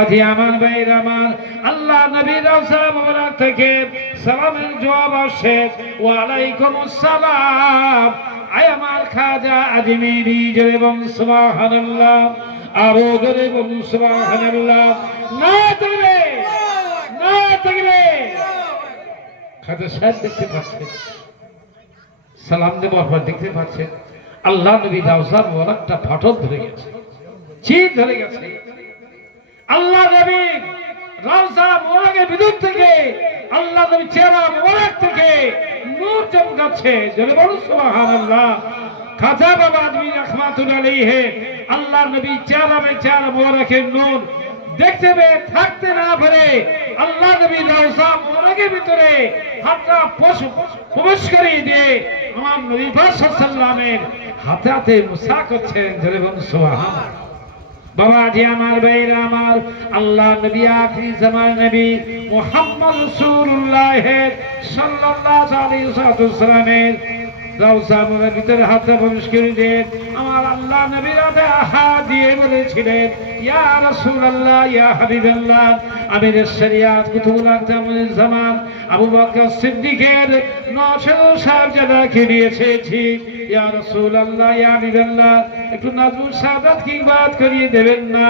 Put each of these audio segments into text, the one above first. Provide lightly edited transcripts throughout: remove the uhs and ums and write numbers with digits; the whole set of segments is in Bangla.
আমার ভাইরা আমার, আল্লাহ নবী রওজা মোবারক থেকে সালামের জবাব আসে, ওয়া আলাইকুমুস সালাম। আয় আমার খাজা আজমিরি, জোরে বলুন সুবহানাল্লাহ, আরো জোরে বলুন সুবহানাল্লাহ। না থাকলে খাজা সাহেব দেখতে পাচ্ছেন, সালাম দেওয়ার পর দেখতে পাচ্ছেন আল্লাহ নবী রওজা মোবারকটা ফাটল ধরে গেছে, চির ধরে গেছে। আল্লাহ নবী রওজা মোবারকের ভিতর থেকে, আল্লাহ নবী চেহারা মোবারক থেকে নূর চমকাচ্ছে, জোরে বলুন সুবহানাল্লাহ। খাজা বাবা আজমি রাহমাতুল্লাহ আলাইহি আল্লাহ নবী চেহারা মোবারকের নূর দেখতে পেয়ে থাকতে না পারে আল্লাহ নবী রওজা মোবারকের ভিতরে হাতটা প্রবেশ করিয়ে দিয়ে আমার নবী সাল্লাল্লাহু আলাইহি ওয়াসাল্লামের হাতে হাতে মুসা করছেন, জোরে বলুন সুবহানাল্লাহ। বাবাজি আমার, ভাইরা আমার, আল্লাহ নবী আখিরি জামান নবী মুহাম্মদ রাসূলুল্লাহ সাল্লাল্লাহু আলাইহি ওয়াসাল্লামের রওজা মোবারকের ভিতরে হাতে প্রবেশ করে দিয়ে আমার আল্লাহ নবীর হাতে হাত দিয়ে বলেছিলেন, ইয়া রাসূলুল্লাহ, ইয়া হাবিবাল্লাহ, আমিরের শরিয়াত কুতুবুল আযমুল জামান আবু বকর সিদ্দিকের নশো সাহাবাকে নিয়ে এসেছি, ইয়া রাসূলুল্লাহ, ইয়া হাবিবাল্লাহ, একটু নাজমুল শাহাদাত কি বাত করিয়ে দেবেন না?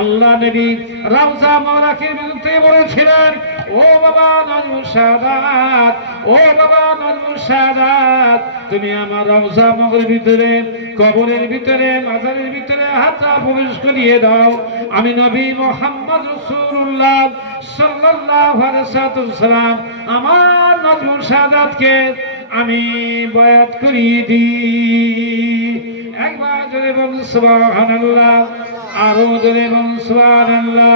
আল্লাহ নবী রওজা মোবারকের বিরুদ্ধে বলেছিলেন, ও বাবা নাজমুল শাহাদাত, ও বাবা নাজমুল শাহাদাত, তুমি আমার রওজা মোবারকের ভিতরে, কবরের ভিতরে, মাজারের ভিতরে হাতটা প্রবেশ করিয়ে দাও। আমি নবী মুহাম্মদ রাসূলুল্লাহ সাল্লাল্লাহু আলাইহি ওয়াসাল্লাম আমার নাজমুল শাহাদাতকে আমি বয়াত করিয়ে দিই। একবার জোরে বলুন সুবহানাল্লাহ, আরো জোরে বলুন সুবহানাল্লাহ।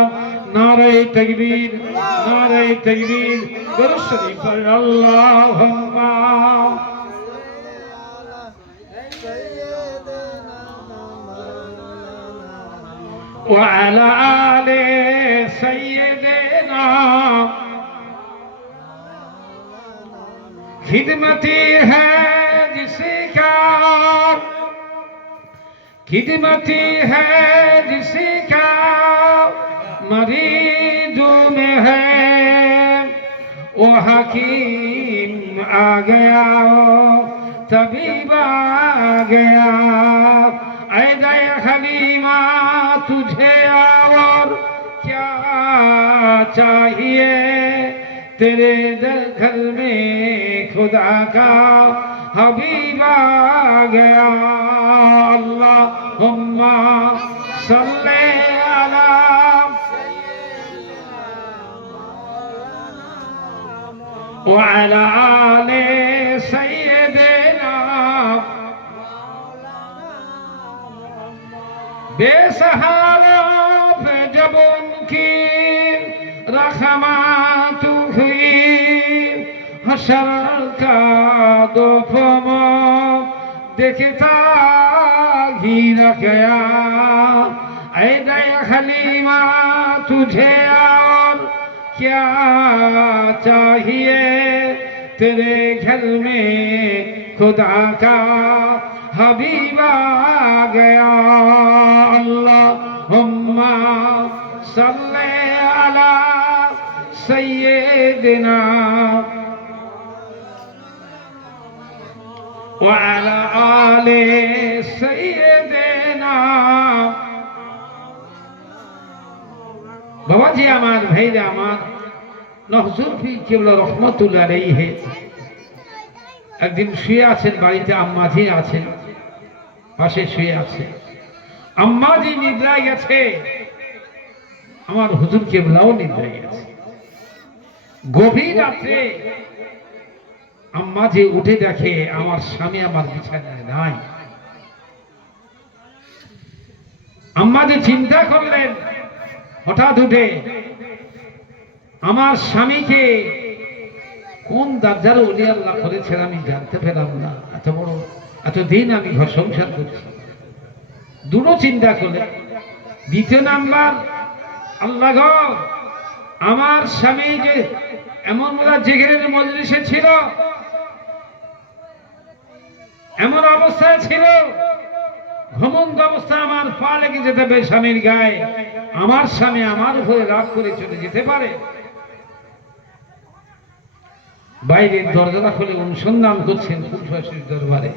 নারে তাকবীর, নারে তাকবীর, দরুদ শরীফ পড়ুন। আল্লাহুম্মা ওয়া আলা আলি সাইয়্যিদিনা खिदमती है जिसका, खिदमती है जिसका मरीजों में है, वो हकीम आ गया, तबीब आ गया। ऐ दे खलीमा तुझे और क्या चाहिए, तेरे घर में खुदा का हबीब आ गया। अल्लाहुम्मा सल्ले अला व अला आले सय्यिदिना। बेसहारा पे जब उनकी रहमत हुई, हशर का दोफम देखता ही रह गया। ऐ दे खलीमा तुझे और क्या चाहिए, तेरे घर में खुदा का हबीब आ गया। अल्लाहुम्मा सल्ले अला सय्यिदिना व अला आले सय्यिदिना। বাবাজি আমার, ভাইরা আমার, নজরুল পীর কেবলা রহমাতুল্লাহ আলাইহি একদিন শুয়ে আছেন বাড়িতে, আম্মাজি আছেন পাশে শুয়ে আছে, আম্মাজি নিদ্রায় গেছে, আমার হুজুর কেবলাও নিদ্রায় গেছে। গভীর রাত্রে আম্মাজি উঠে দেখে আমার স্বামী আমার বিছানায় নাই। আম্মাজি চিন্তা করলেন, হঠাৎ উঠে আমার স্বামীকে কোন দাজ্জাল ওলি আল্লাহ করেছেন আমি জানতে পেলাম না, এতদিন আমি ঘর সংসার করছি। দুটো চিন্তা করলেন। দ্বিতীয় নাম্বার, আল্লাহ গো, আমার স্বামী যে এমন জিকিরের মজলিসে ছিল, এমন অবস্থায় ছিল ঘুমন্ত অবস্থা আমার পা লেগে যেতে হবে স্বামীর গায়ে, আমার স্বামী আমার উপরে রাগ করে চলে যেতে পারে। বাইরের দরজাটা খুলে অনুসন্ধান করছেন ফুলফাসির দরবারে,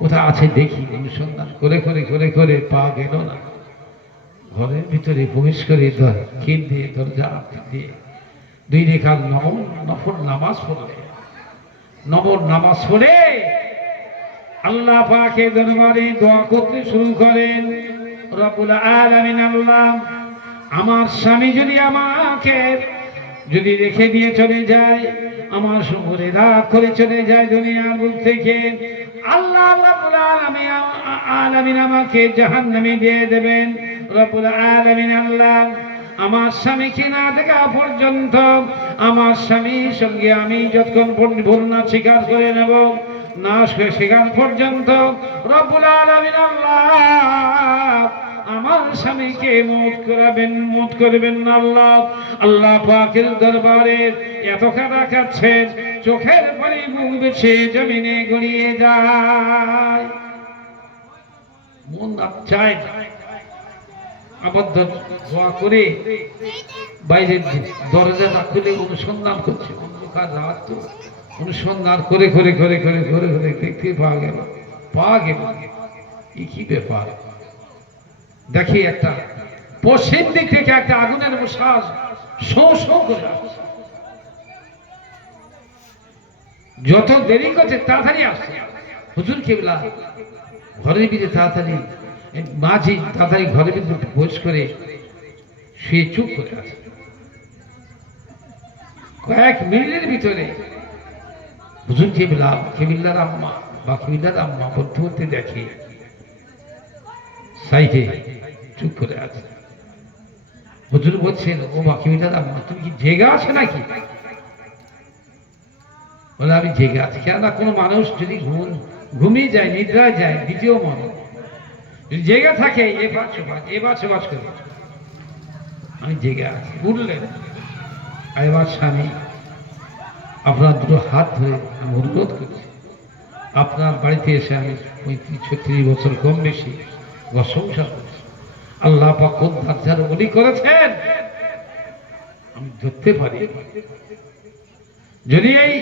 কোথা আছে দেখি। অনুসন্ধান করে করে করে করে পা গেল না। ঘরের ভিতরে প্রবেশ করে খিল দিয়ে দরজা আটকে দিয়ে 2 রেখাত নফল নামাজ পড়ে, নবর নামাজ পড়ে আল্লাহ পাকের দরবারে দোয়া করতে শুরু করেন। রব্বুল আলামিন, আল্লাহ আমার স্বামী যদি আমাকে যদি রেখে দিয়ে চলে যায়, আমার উপরে রাগ করে চলে যায় দুনিয়ার বুক থেকে, আল্লাহ রাব্বুল আলামিন আমাকে জাহান্নামে দিয়ে দেবেন। রব্বুল আলামিন, আল্লাহ আমার স্বামীকে না দেখা পর্যন্ত আমার স্বামীর সঙ্গে আমি যতক্ষণ ভুল না স্বীকার করে নেব, না স্বীকার পর্যন্ত রব্বুল আলামিন আল্লাহ আমার স্বামীকে মত করবেন না। আল্লাহ পাকের দরবারে এত কাঁদা কাঁদছেন, চোখের পানি মুখ বেছে জমিনে গড়িয়ে যায়। মন চায় আবদ্ধ দোয়া করে বাইরের দরজাটা খুলে অনুসন্ধান করছে, অন্ধকার রাত তো অনুসন্ধান করে করে করে করে করে করে দেখতে পাওয়া গেল কি ব্যাপার। দেখি একটা পশ্চিম দিক থেকে একটা আগুনের মশাল শোঁ শোঁ করে আসছে। যত দেরি করছে তাড়াতাড়ি আসছে। হুজুর কেবলা ঘরের ভিতরে তাড়াতাড়ি, মাঝি তাড়াতাড়ি ঘরের ভিতরে প্রবেশ করে শুয়ে চুপ করে আছে। কয়েক মিনিটের ভিতরে হুজুর কেবিলার আম্মা বা কেবিলার আম্মা বলতে বলতে দেখে সাইডে চুপ করে আছে। হুজুর বলছেন, ও বা কেবিলার আম্মা, তুমি কি জেগে আছে নাকি? বলে, আমি জেগে আছি। কেননা কোনো মানুষ যদি ঘুমিয়ে যায়, নিদ্রায় যায়, দ্বিতীয় মন যদি জেগে থাকে এবার সেবাস করে, আমি জেগে আছি। উঠলেন, এবার স্বামী আপনার দুটো হাত ধরে আমি অনুরোধ করছি, আপনার বাড়িতে এসে আমি 35-36 বছর কম বেশি সংসার করছি। আল্লাহ পাক কোন ধার উনি করেছেন আমি ধরতে পারি। যদি এই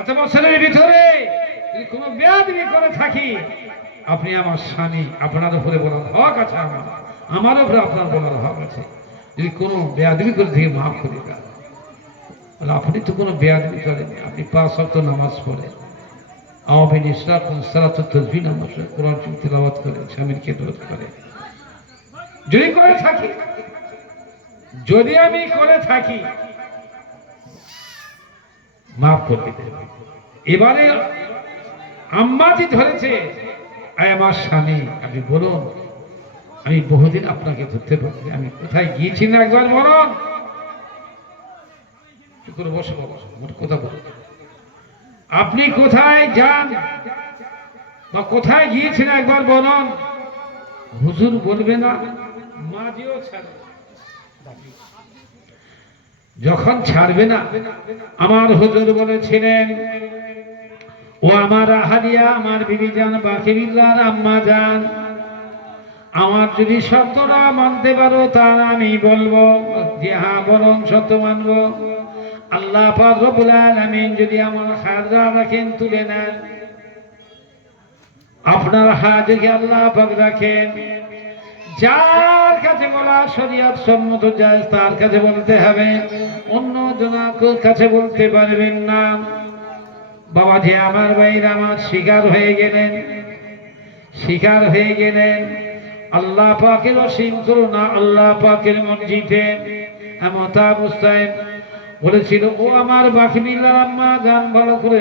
এত বছরের ভিতরে যদি কোনো বেয়াদবি করে থাকি, আপনি আমার স্বামী, আপনার উপরে বলার হক আছে, আমার উপরে আপনার বলার হক আছে। যদি কোনো বেয়াদবি করে থেকে মাফ করে দেন। আপনি তো কোনো বেয়াদবি করেন, আপনি 5 ওয়াক্ত নামাজ পড়েন, আওয়ামী ইসলাম সালাত তাসবিহ নামাজ কোরআন তিলাওয়াত করেন, স্বামীর খেদমত করেন। যদি করে থাকি, যদি আমি করে থাকি, মাফ করে দেন। এবারে আম্মাজি ধরেছে, আমার স্বামী, আপনি বলুন, আমি বহুদিন আপনাকে ধরতে পারি, আমি কোথায় গিয়েছি না একবার বলুন। বসে কথা বলুন, আপনি কোথায় যান বা কোথায় গিয়েছেন একবার বলুন। হুজুর বলবে না, মাঝিও ছাড়বে। যখন ছাড়বে না, আমার হুজুর বলেছিলেন, ও আমার আহালিয়া, আমার বিবি জান বা কেবিলার আম্মা জান, আমার যদি সত্যটা মানতে পারো তার আমি বলবো যে হ্যাঁ বলুন, সত্য মানব। আল্লাহ পাক রব্বুল আলামিন যদি আমার হাজরা রাখেন, তুলে নেন, আপনার হাজকে আল্লাহ পাক রাখেন, যার কাছে বলা শরীয়ত সম্মত জায়েজ তার কাছে বলতে হবে, অন্য জনের কাছে বলতে পারবেন না। বাবা যে আমার ভাইরা আমার শিকার হয়ে গেলেন আল্লাহ পাকের অসীম করুণা, আল্লাহ পাকের মসজিদে এমন অবস্থায় বলেছিল, ও আমার বাকিনীলার আম্মা গান ভালো করে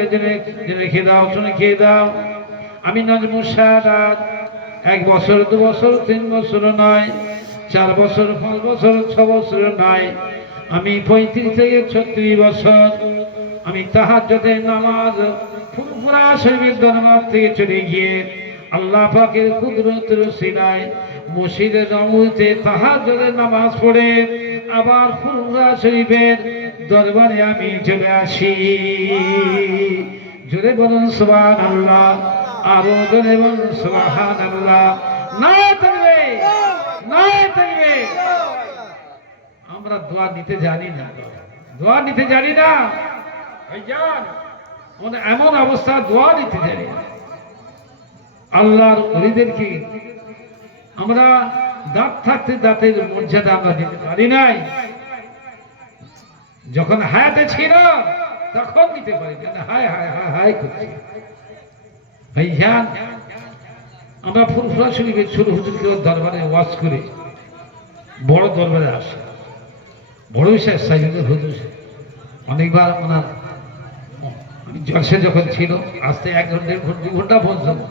রেখে দাও, শুনে খেয়ে দাও, আমি নাজমুস সাদাত 1 বছর 2 বছর 3 বছর নয়, 4 বছর 5 বছর 6 বছর নয়, আমি 35 থেকে 36 বছর আমি তাহাজ্জুদের নামাজ ফুরফুরা শরীফের দরবার থেকে চলে গিয়ে আল্লাহ পাকের কুদরতের উসিলায় মসজিদে নববীতে তাহাজ্জুদের নামাজ পড়ে আবার ফুরফুরা শরীফের দরবারে আমি চলে আসি। জোরে বলুন সুবহানাল্লাহ। আরো জোরে বলুন সুবহানাল্লাহ। নারে তাকবীর, নারে তাকবীর। আমরা দোয়া নিতে জানি না, দোয়া নিতে জানি না ভাইজান, মানে এমন অবস্থা দোয়া নিতে জানি না। আল্লাহর ওলিদেরকে আমরা দাঁত থাকতে দাঁতের মর্যাদা আমরা দিতে পারি নাই, যখন হায়াতে ছিল তখন দিতে পারি না। হায় হায় হায় হায় করছি ভাইজান। আমরা ফুরফুরা শরীফের ছোট হুজুরকে দরবারে ওয়াজ করে বড় দরবারে আসে, বড় শেষ সাইজের হুজুর। অনেকবার ওনার জলসে যখন ছিল আসতে 1 ঘন্টা 2 ঘন্টা পর্যন্ত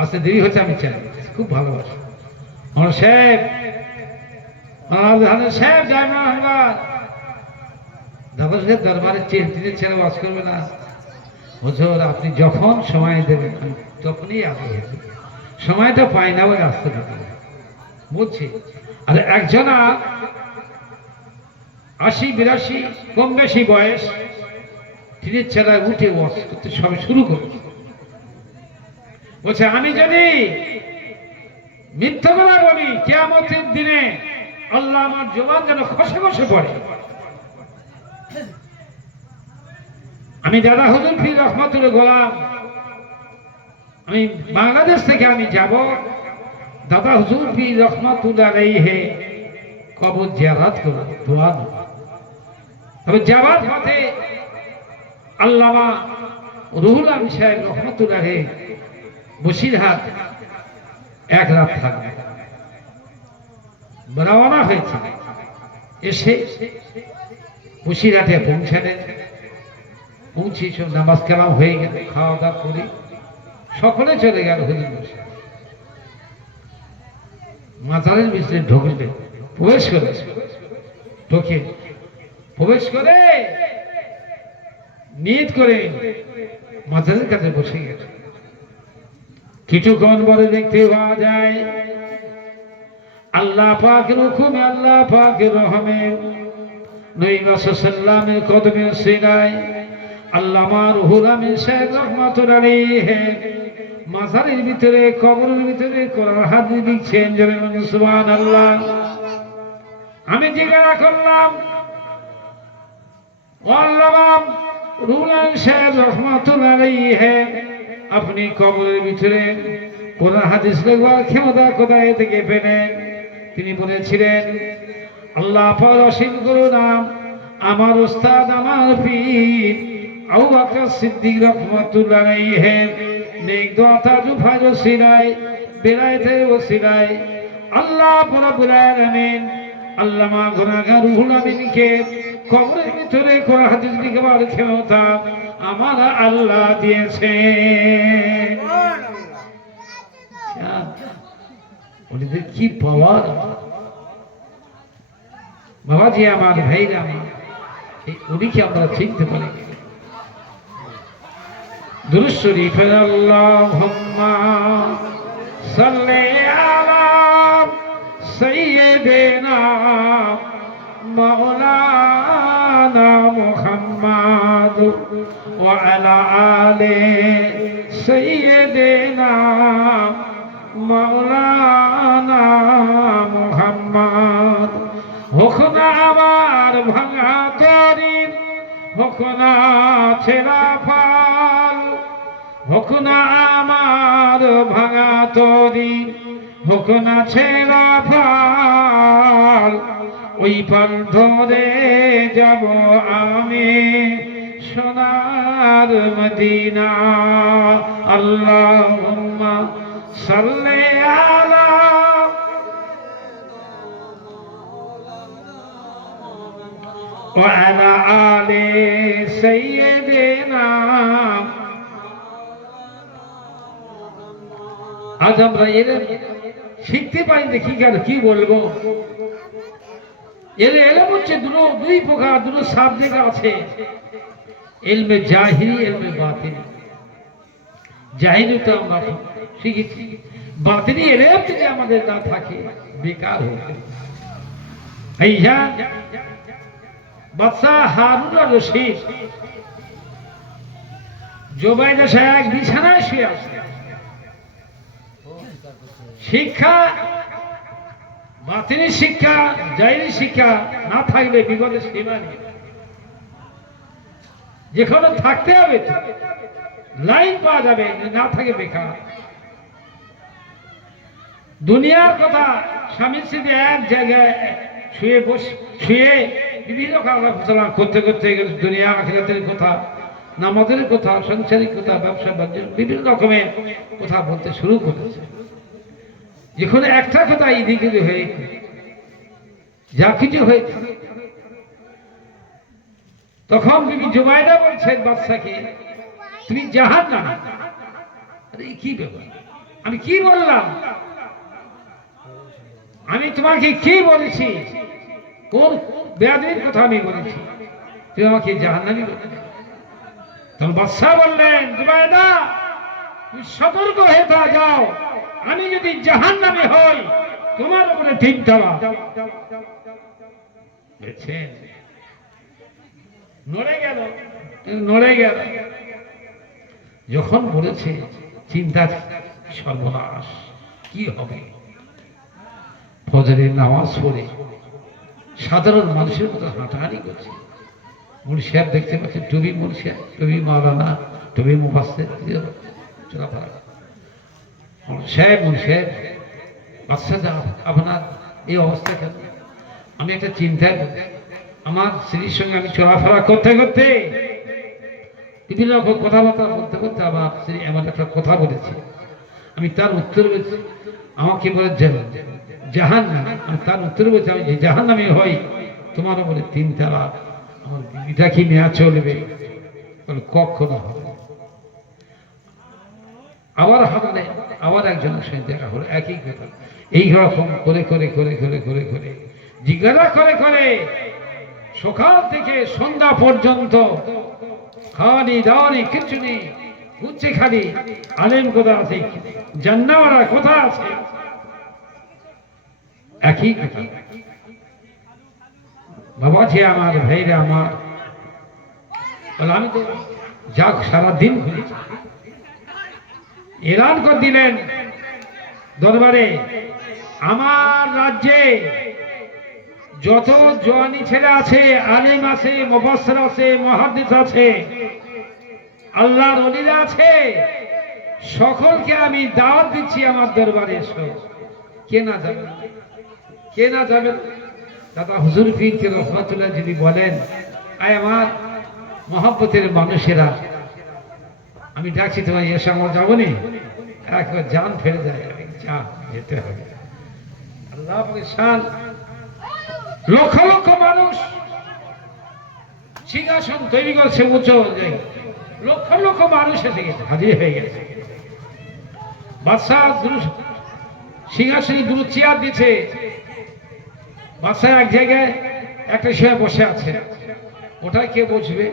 আসতে দেরি হচ্ছে, আমি চাই খুব ভালোবাসি আমার সাহেব, সাহেব দরবারে তিনি ছেড়ে ওয়াজ করবে না। হুজুর আপনি যখন সময় দেবেন তখনই আমি সময়টা পাই না, ওই আসতে পারি বুঝছি। আর একজনা 80-82 কম বেশি বয়স, তিনি ছেড়ায় উঠে ওয়াজ করতে সবে শুরু করে বলছে, আমি যদি মিথ্যা কথা বলি কিয়ামতের দিনে আল্লাহ আমার জবান যেন খসে খসে পড়ে। আমি দাদা হুজুর পীর রহমাতুল্লাহ গোলাম, আমি বাংলাদেশ থেকে আমি যাব দাদা হুজুর পীর রহমাতুল্লাহ আলাইহি কবর জিয়ারত করব, দোয়া নেব। তবে যাবার পথে আল্লামা রুহুল আমিন সাহেব রহমাতুল্লাহ আলাইহি বসিরহাট 1 রাত থাকবে, রওনা হয়েছে। এসে বসিরহাটে পৌঁছালেন, পৌঁছে সব নামাজ কালাম হয়ে গেল, খাওয়া দাওয়া করে সকলে চলে গেল হুজুর বসে। মাজারের ভিতরে ঢুকলে প্রবেশ করে ঢুকে প্রবেশ করে নিয়ত করে মাজারের কাছে বসে গেছে। কিছুক্ষণ পরে দেখতে পাওয়া যায় আল্লাহ পাকের হুকুমে, আল্লাহ পাকের রহমে নবী সাল্লাল্লাহু কদমে সিনায় আল্লামা রুহুল আমিন সাহেব রহমাতুল্লাহ আলাইহি মাজারের ভিতরে, কবরের ভিতরে কোরআন হাদিস লিখছেন। জোরে বলুন সুবহানাল্লাহ। আমি জিজ্ঞাসা করলাম, ও আল্লামা রুহুল আমিন সাহেব রহমাতুল্লাহ আলাইহি, আপনি কবরের ভিতরে কোরআন হাদিস লেখার ক্ষমতা কোথায় থেকে পেলেন? তিনি বলেছিলেন, আল্লাহ পাক অসীম করুণা, আমার ওস্তাদ আমার পীর আবু বকর সিদ্দিক রহমাতুল্লাহ আলাইহি নেক দোয়া তাজুফাজ ওসিলায় বেলায়েতের ওসিলায় আল্লাহ রাব্বুল আলামিন আল্লামা গুনাহগার রুহুল আমিনকে কবরের ভিতরে কোরআন হাদিস লিখবার ক্ষমতা আমার আল্লাহ দিয়েছে। ওদের কি পাওয়ার বাবাজি, আমার ভাইরা আমার, এই উনিকে আমরা চিনতে পারি। দুরূদ শরীফ আল্লাহুম্মা সাল্লি আলা সাইয়্যিদিনা মাওলানা মুহাম্মদ ওয়া আলা আলি সাইয়্যিদিনা মাওলানা মুহাম্মদ। হোক না আমার ভাঙা তরি, হোক না ছেঁড়া ফাল, হোক না আমার ভাঙা তরি, হোক না ছেঁড়া ফাল, ওই পাল ধরে যাব আমি সোনার মদিনা। আল্লাহুম্মা সাল্লি আলা ওয়া আলা আলি সাইয়্যিদিনা। আজ আমরা এর শিখতে পাই, দেখি গেল কি বলবো। এর এলম হচ্ছে দুই প্রকার, দুটো সাবজেক্ট আছে, ইলমে জাহিরি, ইলমে বাতিনি। জাহিরি তো আমরা শিখেছি, বাতিনি এলম যদি আমাদের না থাকে বেকার হবে। বাদশাহ হারুন আর রশিদ জুবাইদা সাহেব বিছানায় শুয়ে আছে। শিক্ষা, বাতিনি শিক্ষা, জাহিরি শিক্ষা না থাকলে বিপদের সীমা নেই। যেখানে থাকতে হবে লাইন পাওয়া যাবে, না থাকে বেকার। দুনিয়ার কথা স্বামী স্ত্রী এক জায়গায় শুয়ে বিভিন্ন আলোচনা করতে করতে দুনিয়া আখিরাতের কথা, নামাজের কথা, সাংসারিক কথা, ব্যবসা বাণিজ্য বিভিন্ন রকমের কথা বলতে শুরু করেছে। যেখানে একটা কথা এদিকে হয়ে যা কিছু হয়েছে, তখন বিবি জুবাইদা বলছেন বাদশাকে, তুমি জাহান্নামী। আরে কি ব্যাপার, আমি কি বললাম? আমি তোমাকে কি বলেছি? কোন বেয়াদবির কথা আমি বলেছি? তুমি আমাকে জাহান্নামী বলে? তখন বাদশা বললেন, জুবাইদা তুমি সতর্ক হয়ে যাও, আমি যদি জাহান্নামী হই তোমার উপরে 3 তালা। নড়ে গেল। যখন বলেছে চিন্তা, সর্বনাশ কি হবে। ফজরের নামাজ পড়ে সাধারণ মানুষের মতো হাঁটাহাঁটি করছে। মুন্সি সাহেব দেখতে পাচ্ছেন, টুবি মুন্সি সাহেব, টুবি মাওলানা, টুবি মুফাসসির চলাফেরা সাহেব, মুন্সি সাহেব, বাদশা আপনার এই অবস্থা কেন? আমি একটা চিন্তায়, আমার স্ত্রীর সঙ্গে আমি চলাফেরা করতে করতে বিভিন্ন রকম কথাবার্তা বলতে বলতে আমার স্ত্রী এমন একটা কথা বলেছে, আমি তার উত্তর বলছি, আমাকে বলে জাহান্নামী। আমি তার উত্তর বলছি, আমি যে জাহান্নামী হই তোমার উপরে 3 তালা, আমার বিবিটা কি নেওয়া চলবে? কখনো হবে। আবার হাতে আবার একজনের সঙ্গে দেখা হলো, একই কথা। এইরকম করে করে করে করে করে করে জিজ্ঞাসা করে করে সকাল থেকে সন্ধ্যা পর্যন্ত খাওয়ানি দাওয়ানি কিচ্ছু নেই, হচ্ছে খালি আলেম কোথা আছে, জান্নাওয়ালা কোথা আছে, একই কথা। বাবাজি আমার, ভাইরা আমার, আমি তো যাক সারাদিন ঘুরেছি। এলান করে দিলেন দরবারে, আমার রাজ্যে যত জওয়ানি ছেলে আছে, আলেম আছে, মুফাসসির আছে, মুহাদ্দিস আছে, আল্লাহর ওলিরা আছে, সকলকে আমি দাওয়াত দিচ্ছি আমার দরবারে এসো। কে না যাবে? কে না যাবেন? দাদা হুজুর পীর রহমাতুল্লাহ যদি বলেন, আয় আমার মহব্বতের মানুষেরা, আমি ডাকছি তোমায় এসে, আমার যাবো নি, একবার জান ফেলে যায়, যা যেতে হবে। আল্লাহ শান, লক্ষ লক্ষ মানুষ সিংহাসন তৈরি করছে, উঁচু লক্ষ লক্ষ মানুষ এসে গেছে, হাজির হয়ে গেছে। বাদশাহ সিংহাসনে 2 চেয়ার দিচ্ছে, বাদশাহ এক জায়গায় একটা সময় বসে আছে, ওটাই কে বসবে?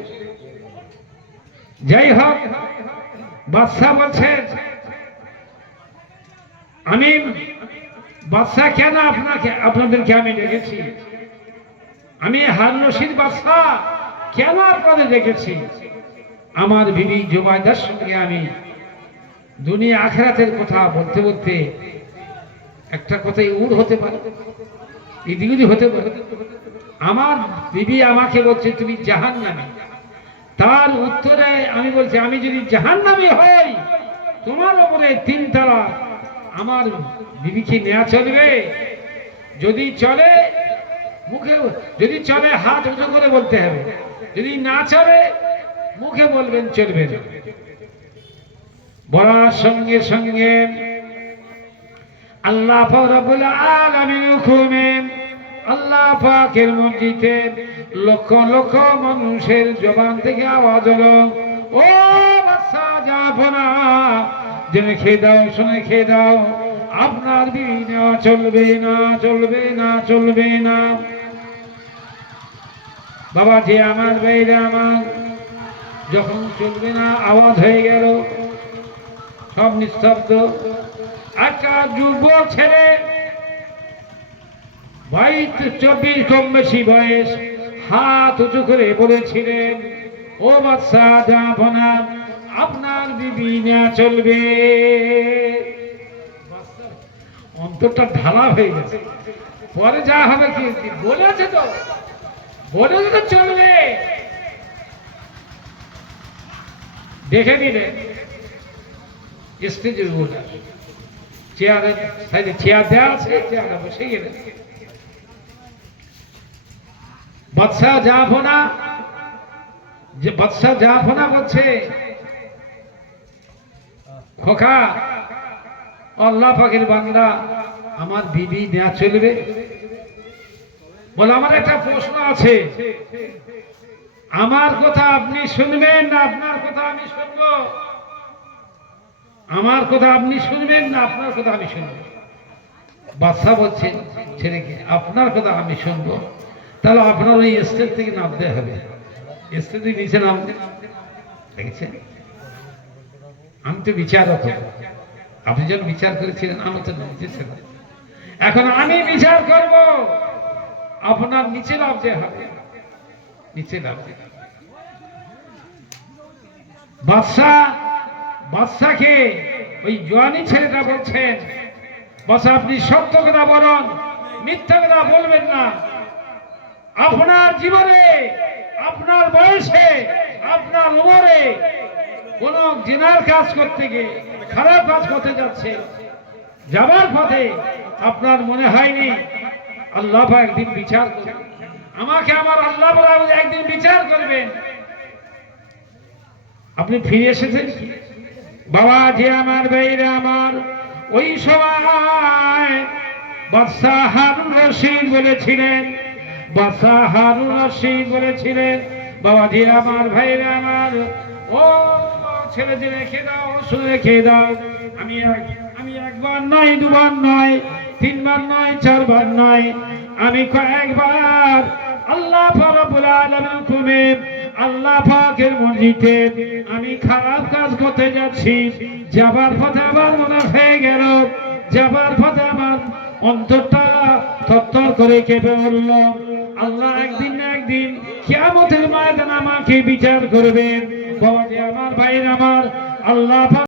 যাই হোক, বাদশাহ বলছেন, আমি বাদশাহ কেন আপনাদেরকে আমি ডেকেছি? আমি হারুন রশিদ বাদশাহ কেন আপনাদের ডেকেছি? আমার বিবি জুবাইদার সঙ্গে আমি দুনিয়া আখিরাতের কথা বলতে বলতে একটা কথাই উড় হতে পারে, এদিক হতে পারে। আমার বিবি আমাকে বলছে তুমি জাহান্নামী। তার উত্তরে আমি বলছি, আমি যদি জাহান্নামী হই তোমার উপরে 3 তালা, আমার বিবিকে নেওয়া চলবে? যদি চলে মুখে, যদি চলে হাত উঁচু করে বলতে হবে, যদি না চলে মুখে বলবেন চলবে না। বলার সঙ্গে সঙ্গে আল্লাহ রাব্বুল আলামিন হুকুমে, আল্লাহ পাকের মসজিদে লক্ষ লক্ষ মানুষের জবান থেকে আওয়াজ হলো, ও বাদশা জাফনা, জেনে খেয়ে দাও, শুনে খেয়ে দাও, আপনার বিবি নেওয়া চলবে না, চলবে না, চলবে না। বাবা যে আমার, বাইরে আমার, যখন চলবে না আওয়াজ হয়ে গেল, সব নিস্তব্ধ। একটা যুবক ছেলে, 22-24 কম বেশি বয়স, হাত উঁচু করে বলেছিলেন, ও বাদশা জাফনা, আপনার বিবি না চলবে। অন্তরটা ঢালা হয়ে গেছে। পরে যা হবে কি বলেছে তো চলবে। দেখে নিলে স্টেজের উপর চেয়ারের সাইডে চেয়ার দেওয়া আছে, চেয়ারে বসে গেলে বাদশাহ জাফনা বলছে, খোকা আল্লাহ পাকের বান্দা, আমার বিবি নেওয়া চলবে? বলে আমার একটা প্রশ্ন আছে, আমার কথা আপনি শুনবেন না আপনার কথা আমি শুনবো? আমার কথা আপনি শুনবেন না আপনার কথা আমি শুনবো? বাদশা বলছে ছেলেকে, আপনার কথা আমি শুনবো। তাহলে আপনার ওই স্টেজ থেকে নামতে হবে। স্টেজ থেকে নিচে নামতে দেখেছেন? আমি তো বিচারক, আপনি যখন বিচার করেছিলেন আমি তো নিচেছিলাম, এখন আমি বিচার করব, আপনার নিচে নামতে হবে, নিচে নামতে হবে। বাদশাকে ওই জওয়ানি ছেলেটা বলছেন, বাদশা আপনি সত্য কথা বলুন, মিথ্যা কথা বলবেন না। আপনার জীবনে, আপনার বয়সে, আপনার উমরে কোন জিনার কাজ করতে গিয়ে, খারাপ কাজ করতে যাচ্ছে, যাবার পথে আপনার মনে হয়নি আল্লাহ একদিন বিচার করবেন, আমাকে আমার আল্লাহ একদিন বিচার করবেন? আপনি ফিরে এসেছেন বাবা যে আমার ভাইরা আমার। ওই সময় বাদশাহ হারুন রশিদ বলেছিলেন, বাবা যে আমার ভাইরা আমার, ও ছেলেদের রেখে দাও, শুনে রেখে দাও, আমি একবার নয়, দুবার নয়, তিনবার নয়, চারবার নয়, আমি কয়েকবার আল্লাহ রাব্বুল আলামিনের হুকুমে আল্লাহ পাকের মসজিদে আমি খারাপ কাজ করতে যাচ্ছি। যাবার পথে আমার মনে হয়ে গেল, যাবার পথে আমার অন্তরটা থরথর করে কেঁপে উঠল, আল্লাহ একদিন না একদিন কিয়ামতের ময়দানে আমাকে বিচার করবেন। বাবা যে আমার ভাইরা আমার, আল্লাহ